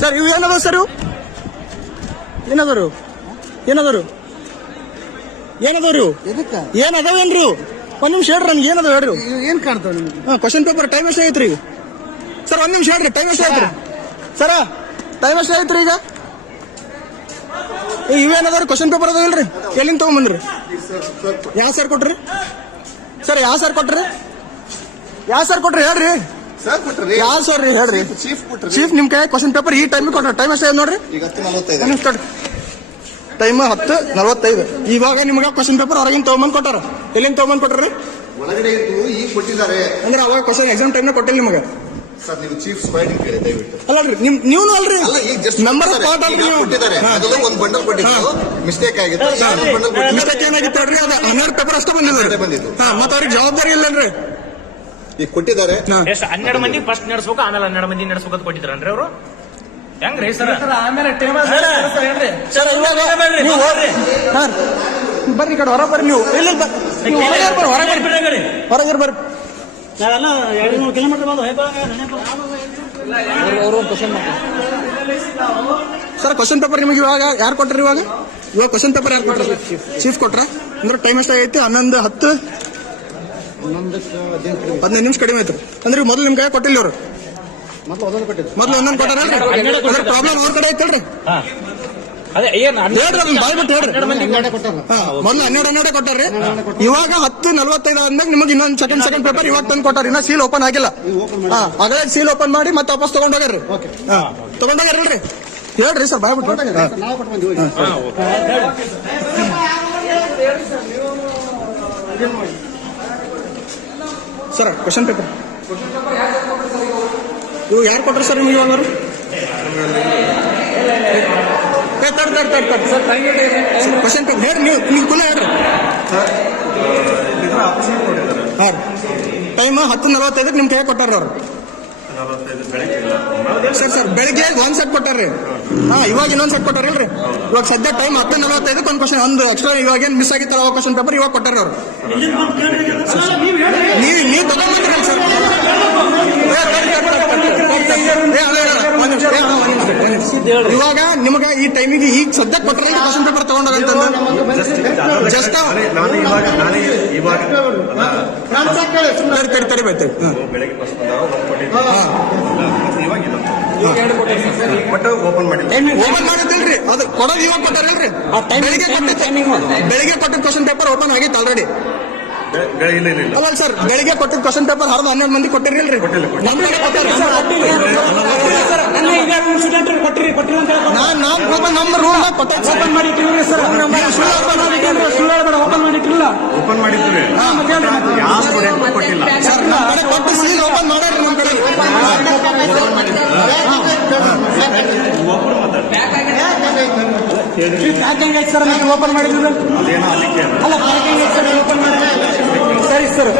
Sir ಇವು ಏನದ sir ಏನದರು ಏನದರು ಏನದವ್ರು ಏನ್ ಅದಾವೇನ್ರಿ ಒಂದ್ ನಿಮಿಷ ಹೇಳ್ರಿ ನನ್ಗೆ ಏನದ ಹೇಳ್ರಿ ಏನ್ ಕಾಣ್ತಾವ ನಿಮ್ಗೆ? ಕ್ವಶನ್ ಪೇಪರ್ ಟೈಮ್ ಎಷ್ಟು ಐತ್ರಿ ಸರ್ ಒಂದ್ ನಿಮಿಷ ಹೇಳ್ರಿ ಟೈಮ್ ಎಷ್ಟು ಐತ್ರಿ ಸರ ಟೈಮ್ ಎಷ್ಟು ಐತ್ರಿ ಈಗ? ಇವೇನದಾರ ಕ್ವಶನ್ ಪೇಪರ್ ಅದಾವ ಇಲ್ರಿ? ಎಲ್ಲಿಂದ ತಗೊಂಬಂದ್ರಿ? ಯಾವ ಸರ್ ಕೊಟ್ರಿ? ಸರ್ ಯಾವ ಸರ್ ಕೊಟ್ರಿ? ಯಾವ ಸರ್ ಕೊಟ್ರಿ? ಹೇಳ್ರಿ. ಸರ್ ಕೊಟ್ರಿ ಯಾವ ಸರ್ ರೀ ಹೇಳ್ರಿ? ಚೀಫ್ ಕೊಟ್ರಿ ಚೀಫ್ ನಿಮ್ ಕೈ ಕ್ವಶನ್ ಪೇಪರ್ ಈ ಟೈಮ್ ಕೊಟ್ರ. ಟೈಮ್ ಅಷ್ಟೇ ನೋಡ್ರಿ? ಈಗ ಹತ್ತು ನಲವತ್ತೈದು. ನಿಮಿಷ ಟೈಮ್ ಹತ್ತು ನಲವತ್ತೈದು. ಇವಾಗ ನಿಮ್ಗೆ ಕ್ವಶನ್ ಪೇಪರ್ ಹೊರಗಿನ ತಗೊಂಬಂದ್ ಕೊಟ್ಟಾರ? ಎಲ್ಲಿಂದ ತಗೊಂಬಂದ್ ಕೊಟ್ರಿ? ಒಳಗಡೆ ಇದ್ದು ಈಗ ಕೊಟ್ಟಿದ್ದಾರೆ. ಅಂದ್ರೆ ಅವಾಗ ಕ್ವಶನ್ ಎಕ್ಸಾಮ್ ಟೈಮ್ ಕೊಟ್ಟಿಲ್ಲ ನಿಮಗೆ? ಸರ್ ನೀವು ಚೀಫ್ ಸ್ಪೈಡಿಂಗ್ ಕೇಳಿ ದಯವಿಟ್ಟು. ಅಲ್ಲರಿ ನಿಮ್ ನೀವು ಅಲ್ರಿ? ಅಲ್ಲ ನಂಬರ್ ಪಾರ್ಟ್ ಅಲ್ರಿ ನೀವು. ಅದೆಲ್ಲ ಒಂದು ಬಂಡಲ್ ಕೊಟ್ಟಿದ್ದು ಮಿಸ್ಟೇಕ್ ಆಗಿತ್ತು. ಮಿಸ್ಟೇಕ್ ಏನಾಗಿತ್ತು ಅದ ಹನ್ನೆರಡು ಪೇಪರ್ ಅಷ್ಟೇ ಬಂದಿಲ್ಲ ಬಂದಿದ್ದು. ಹಾ ಮತ್ತೆ ಅವ್ರಿಗೆ ಜವಾಬ್ದಾರಿ ಇಲ್ಲನ್ರಿ ಈಗ ಕೊಟ್ಟಿದ್ದಾರೆ. ಎಷ್ಟು? ಹನ್ನೆರಡು ಮಂದಿ ಫಸ್ಟ್ ನಡೆಸಬೇಕು ಆಮೇಲೆ ಹನ್ನೆರಡು ಮಂದಿ ನಡೆಸಬೇಕು ಅಂತ ಅಂದ್ರೆ ಅವರು? ಹೆಂಗ್ರಿ ಸರ್? ಆಮೇಲೆ ಸರ್ ಬರ್ರಿ. ಕಡೆ ಹೊರ ಬರ್ರಿ ನೀವು. ಇಲ್ಲ ಹೊರಗೆ ಬರ್ರಿ ಹೊರಗೆ ಬರ್ರಿ. ಹೊರಗೆ ಬರ್ರಿ. ನಾವೆಲ್ಲ ಎರಡು ಮೂರು ಕಿಲೋಮೀಟರ್ ಬಂದು ಸರ್ ಕ್ವಶನ್ ಪೇಪರ್ ನಿಮಗೆ ಇವಾಗ ಯಾರು ಕೊಟ್ರಿ ಇವಾಗ? ಇವಾಗ ಕ್ವಶನ್ ಪೇಪರ್ ಯಾರು ಕೊಟ್ರಿ? ಚೀಫ್ ಕೊಟ್ರ? ಅಂದ್ರೆ ಟೈಮ್ ಎಷ್ಟಾಗೈತಿ? ಹನ್ನೊಂದು ಹತ್ತು? ಹದಿನೈದು ನಿಮಿಷ ಕಡಿಮೆ ಆಯ್ತು. ಅಂದ್ರೆ ಮೊದಲು ನಿಮ್ ಕೈ ಕೊಟ್ಟಿಲ್ಲ ಅವರು ಮೊದಲು ಒಂದೊಂದು ಕೊಟ್ಟಿದ್ರು ಮೊದಲು ಒಂದೊಂದು ಕೊಟ್ಟಾರ ಪ್ರಾಬ್ಲಮ್ ಅವ್ರ ಕಡೆ ಐತಲ್ರಿ? ಹೇಳ್ರಿ ಬಾಯ್ ಬಿಟ್ಟು ಹೇಳ್ರಿ. ಹನ್ನೆರಡು ಕೊಟ್ಟಾರ? ಹಾ, ಮೊದ್ಲು ಹನ್ನೆರಡು ಹನ್ನೆರಡು ಕೊಟ್ಟಾರ್ರಿ. ಇವಾಗ ಹತ್ತು ನಲ್ವತ್ತೈದು ಅಂದಾಗ ನಿಮಗೆ ಇನ್ನೊಂದು ಸೆಕೆಂಡ್ ಸೆಕೆಂಡ್ ಪೇಪರ್ ಇವಾಗ ತಂದು ಕೊಟ್ಟಾರ. ಇನ್ನ ಸೀಲ್ ಓಪನ್ ಆಗಿಲ್ಲ. ಹಾ ಅದೇ ಸೀಲ್ ಓಪನ್ ಮಾಡಿ ಮತ್ತೆ ವಾಪಸ್ ತಗೊಂಡೋಗ್ರಿ ತಗೊಂಡೋಗ್ರಿ ಹೇಳ್ರಿ ಸರ್ ಬಾಯ್ ಬಿಟ್ಟು. ಹಾ. ಸರ್ ಕ್ವಶನ್ ಪೇಪರ್ ಇವು ಯಾರು ಕೊಟ್ಟರು ಸರ್ ನಿಮಗೆ ಇವಾಗ ಕ್ವಶನ್ ಪೇಪರ್ ಹೇಳ್ರಿ ನೀವು ನೀವು ಕುಲ ಹೇಳ್ರಿ. ಹಾಂ ಟೈಮ್ ಹತ್ತು ನಲವತ್ತೈದಕ್ಕೆ ನಿಮ್ಗೆ ಕೈ ಕೊಟ್ಟಾರ ಅವ್ರು. ಸರ್ ಸರ್ ಬೆಳಿಗ್ಗೆ ಒಂದ್ ಸೆಟ್ ಕೊಟ್ಟಾರ್ರಿ ಹಾ ಇವಾಗ ಇನ್ನೊಂದ್ ಸೆಟ್ ಕೊಟ್ಟಾರಲ್ರಿ ಇವಾಗ ಸದ್ಯ ಟೈಮ್ ಹತ್ತು ನಲವತ್ತೈದಕ್ಕೆ ಒಂದು ಕ್ವಶನ್ ಒಂದು ಎಕ್ಸ್ಟ್ರಾ ಇವಾಗ ಏನ್ ಮಿಸ್ ಆಗಿತ್ತಲ್ಲ ಕ್ವಶನ್ ಪೇಪರ್ ಇವಾಗ ಕೊಟ್ಟಾರ ಅವ್ರು ನೀವು ನೀವು ತಗೊಂಡ್ಬಂದ್ರಲ್ಲ ಸರ್. ಇವಾಗ ನಿಮಗೆ ಈ ಟೈಮಿಗೆ ಈಗ ಸದ್ಯಕ್ಕೆ ಕೊಟ್ಟರೆ ಕ್ವಶನ್ ಪೇಪರ್ ತಗೊಂಡೋಗಂತಂದು ಜಸ್ಟ್ ಇವಾಗ ತರಿ ತರಿ ತರಿ ಬೈತೆ ಬೆಳಗ್ಗೆ ಫಸ್ಟ್ ಬಂದಾಗ ಒಂದು ಕೊಟ್ಟಿದ್ದೆ ಇವಾಗ ಇಲ್ಲ ಒಟ್ಟು ಓಪನ್ ಮಾಡಿಲ್ಲ ಓಪನ್ ಅದು ಕೊಡೋದು ಇವಾಗ ಕೊಟ್ಟಾರಿಲ್ರಿ ಬೆಳಿಗ್ಗೆ ಕೊಟ್ಟಿದ್ದು ಬೆಳಿಗ್ಗೆ ಕೊಟ್ಟಿದ್ದ ಕ್ವಶನ್ ಪೇಪರ್ ಓಪನ್ ಆಗಿತ್ತು ಆಲ್ರೆಡಿ ಅಲ್ಲ ಸರ್ ಬೆಳಿಗ್ಗೆ ಕೊಟ್ಟಿದ್ದ ಕ್ವಶನ್ ಪೇಪರ್ ಹರಿದು ಹನ್ನೆರಡು ಮಂದಿ ಕೊಟ್ಟಿರಿಲ್ರಿ. ನಮ್ಮ ನಾವ್ ಓಪನ್ ಮಾಡಿ ಓಪನ್ ಮಾಡಿ ಓಪನ್ ಮಾಡಿ ಓಪನ್ ಮಾಡಿದ್ವಿ ಯಾವ ಸ್ಟೂಡೆಂಟ್ ಕೊಟ್ಟಿಲ್ಲ ಸರ್ ನಮ್ಮ ಕಡೆ ಕೊಟ್ಟು ಸೀಲ್ ಓಪನ್ ಮಾಡ್ಯಾರಿ ನಮ್ಮ ಕಡೆ ಪ್ಯಾಕಿಂಗ್ ಐತೆ ಸರ್ ಮತ್ತೆ ಓಪನ್ ಮಾಡಿದ್ರು ಅಲ್ಲ ಪ್ಯಾಕಿಂಗ್ ಐತೆ ಸರ್ ಓಪನ್ ಮಾಡಿದ್ರೆ ಸರಿ ಸರ್.